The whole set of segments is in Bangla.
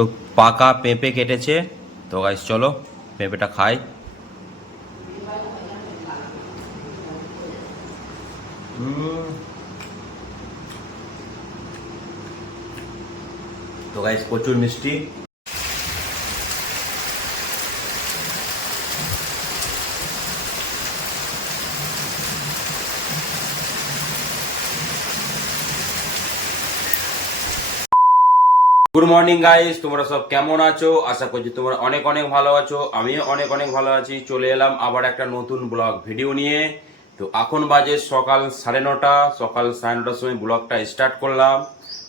তো পাকা পেঁপে কেটেছে। তো গাইস চলো পেঁপেটা খাই। তো গাইস প্রচুর মিষ্টি। গুড মর্নিং গাইস, তোমরা সব কেমন আছো? আশা করছি তোমরা অনেক অনেক ভালো আছো। আমিও অনেক অনেক ভালো আছি। চলে এলাম আবার একটা নতুন ব্লগ ভিডিও নিয়ে। তো এখন বাজে সকাল 9:30। সকাল 9:30টার সময় ব্লগটা স্টার্ট করলাম।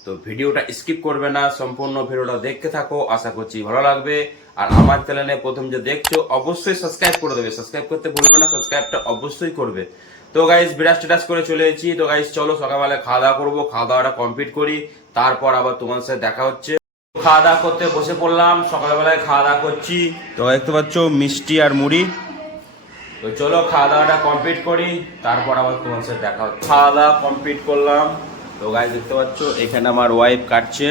তো ভিডিওটা স্কিপ করবে না, সম্পূর্ণ ভিডিওটা দেখতে থাকো, আশা করছি ভালো লাগবে। আর আমার চ্যানেলে প্রথম যে দেখছো অবশ্যই সাবস্ক্রাইব করে দেবে, সাবস্ক্রাইব করতে ভুলবে না, সাবস্ক্রাইবটা অবশ্যই করবে। তো গাইস বিরাট স্ট্যাটাস করে চলে এসেছি। তো গাইস চলো সকালবেলা খাওয়া দাওয়া করবো, খাওয়া দাওয়াটা কমপ্লিট করি, তারপর আবার তোমার সাথে দেখা হচ্ছে। খাওয়া দাওয়া করতে বসে পড়লাম, সকালবেলায় খাওয়া দাওয়া করছি। তো দেখতে পাচ্ছ মিষ্টি আর মুড়ি। তো চলো খাওয়া দাওয়াটা কমপ্লিট করি, তারপর আবার তোমার সাথে দেখা হচ্ছে। খাওয়া দাওয়া কমপ্লিট করলাম। তো গাইস দেখতে পাচ্ছ এখানে আমার ওয়াইফ কাটছে।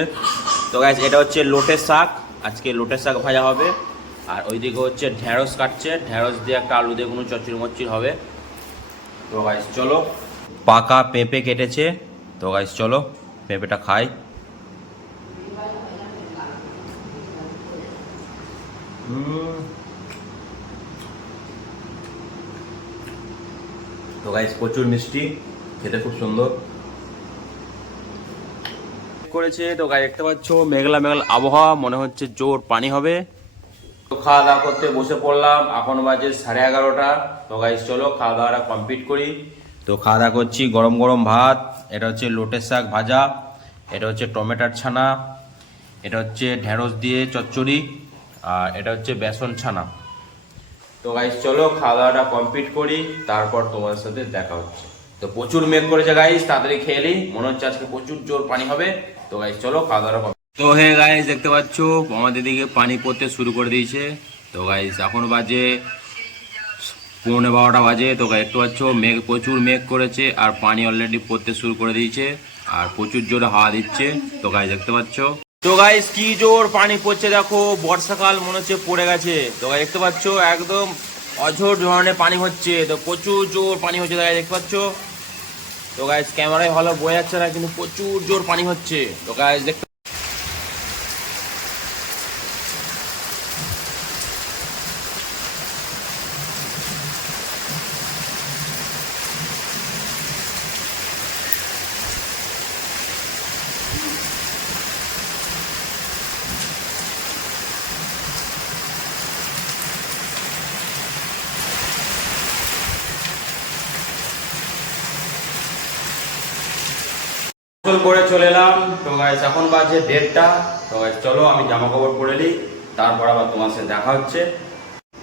তো গাইস এটা হচ্ছে লোটের শাক, আজকে লোটের শাক ভাজা হবে। আর ওইদিকে হচ্ছে ঢেঁড়স কাটছে, ঢেঁড়স দিয়ে একটা আলু দিয়ে কোনো চচ্চড়ি মচ্চড়ি হবে। তো গাইস চলো পাকা পেঁপে কেটেছে। তো গাইস চলো পেঁপেটা খাই। তো গাইস প্রচুর মিষ্টি, খেতে খুব সুন্দর করেছে। তো গাইস দেখতে পাচ্ছ মেঘলা মেঘলা আবহাওয়া, মনে হচ্ছে জোর পানি হবে। তো খাওয়া দাওয়া করতে বসে পড়লাম, এখন বাজে 11:30। তো গাইস চলো খাওয়া দাওয়াটা কমপ্লিট করি। তো খাওয়া দাওয়া করছি, গরম গরম ভাত, এটা হচ্ছে লোটের শাক ভাজা, এটা হচ্ছে টমেটোর ছানা, এটা হচ্ছে ঢেঁড়স দিয়ে চচ্চড়ি, আর এটা হচ্ছে বেসন ছানা। তো গাইস চলো খাওয়া দাওয়াটা কমপ্লিট করি, তারপর তোমার সাথে দেখা হচ্ছে। তো প্রচুর মেঘ করেছে গাইস, তাড়াতাড়ি খেয়ে নিই, মনে হচ্ছে আজকে প্রচুর জোর পানি হবে। তো গাইস চলো খাওয়া দাওয়া। তো হে গাইস দেখতে পাচ্ছ আমাদের দিকে পানি পড়তে শুরু করে দিয়েছে। তো গাইস এখন বাজে 11:45 বাজে। তো গাইস দেখতে পাচ্ছ মেঘ, প্রচুর মেঘ করেছে আর পানি অলরেডি পড়তে শুরু করে দিয়েছে, আর প্রচুর জোরে হাওয়া দিচ্ছে। তো গাইস দেখতে পাচ্ছ, তো গাইস কি জোর পানি পড়ছে দেখো, বর্ষাকাল মনে হচ্ছে পড়ে গেছে। তো গাইস দেখতে পাচ্ছ একদম অঝোর ধরনের পানি হচ্ছে, তো প্রচুর জোর পানি হচ্ছে গাইস দেখতে পাচ্ছ। তো গাইস ক্যামেরায় ভালো বোঝা যাচ্ছে না, কিন্তু প্রচুর জোর পানি হচ্ছে। তো গাইস দেখতে করে চলে এলাম। তো গাইস এখন বাজে 1:30। তো গাইস চলো আমি জামা কাপড় পরে নিই, তারপর আবার তোমার সাথে দেখা হচ্ছে।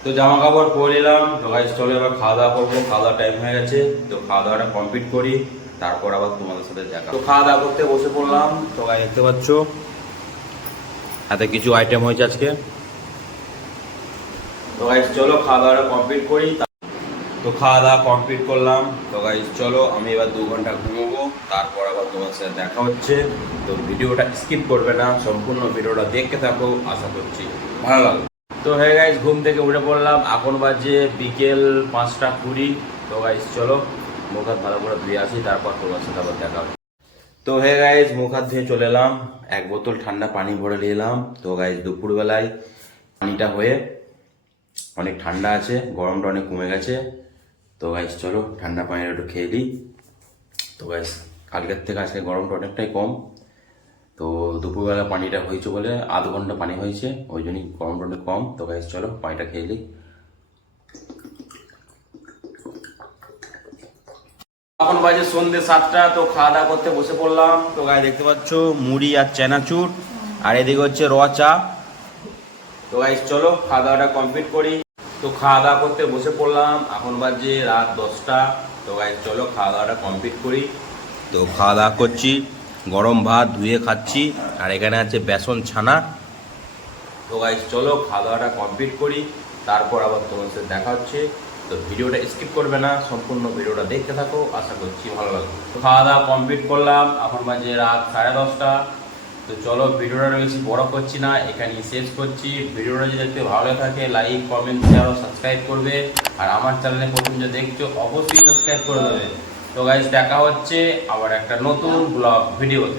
তো জামা কাপড় পরে নিলাম। তো গাইস চলো এবার খাওয়া দাওয়া করবো, খাওয়া দাওয়া টাইম হয়ে গেছে। তো খাওয়া দাওয়াটা কমপ্লিট করি, তারপর আবার তোমাদের সাথে দেখা। তো খাওয়া দাওয়া করতে বসে পড়লাম। তো গাইস দেখতে পাচ্ছ হাতে কিছু আইটেম হয়েছে আজকে। তো গাইস চলো খাওয়া দাওয়াটা কমপ্লিট করি। তো খাওয়া দাওয়া কমপ্লিট করলাম। তো গাইস চলো আমি এবার 2 ঘন্টা ঘুমোবো, তারপর আবার তোমার সাথে দেখা হচ্ছে। তো ভিডিওটা স্কিপ করবে না, সম্পূর্ণ ভিডিওটা দেখতে থাকো, আশা করছি ভালো লাগবে। তো হ্যাঁ গাইস ঘুম থেকে উঠে পড়লাম, এখন বাজে বিকেল 5:20। তো গাইস চলো মুখ হাত ভালো করে ধুয়ে আসি, তারপর তোমার সাথে আবার দেখা হচ্ছে। তো হে গাইস মুখ হাত ধুয়ে চলে এলাম, 1 বোতল ঠান্ডা পানি ভরে নিয়ে এলাম। তো গাইস দুপুরবেলায় পানিটা হয়ে অনেক ঠান্ডা আছে, গরমটা অনেক কমে গেছে। তো গাইস চলো ঠান্ডা পানিটা একটু খেয়ে নিই। তো গাইস কালকের থেকে আজকে গরমটা অনেকটাই কম। তো দুপুরবেলা পানিটা হয়েছে বলে 1/2 ঘন্টা পানি হয়েছে, ওই জন্যই গরমটা অনেক কম। তো গাইস চলো পানিটা খেয়ে নিই। এখন বাজে সন্ধ্যে 7টা। তো খাওয়া দাওয়া করতে বসে পড়লাম। তো গাইস দেখতে পাচ্ছ মুড়ি আর চানাচুর, আর এদিকে হচ্ছে র চা। তো গাইস চলো খাওয়া দাওয়াটা কমপ্লিট করি। তো খাওয়া দাওয়া করতে বসে পড়লাম, এখন বাজে রাত 10টা। তো গাইস চলো খাওয়া দাওয়াটা কমপ্লিট করি। তো খাওয়া দাওয়া করছি, গরম ভাত ধুয়ে খাচ্ছি, আর এখানে আছে বেসন ছানা। তো গাইস চলো খাওয়া দাওয়াটা কমপ্লিট করি, তারপর আবার তোমার সাথে দেখা হচ্ছে। তো ভিডিওটা স্কিপ করবে না, সম্পূর্ণ ভিডিওটা দেখতে থাকো, আশা করছি ভালো লাগবে। তো খাওয়া দাওয়া কমপ্লিট করলাম, এখন বাজে রাত 10:30। তো চলো ভিডিওটা বেশি বড় করছি না, এখানেই শেষ করছি। ভিডিওটা যদি দেখতে ভালো থাকে লাইক কমেন্ট শেয়ার ও সাবস্ক্রাইব করবে, আর আমার চ্যানেলে প্রথম যে দেখছো অবশ্যই সাবস্ক্রাইব করে দেবে। তো গাইস দেখা হচ্ছে আবার একটা নতুন ব্লগ ভিডিওতে।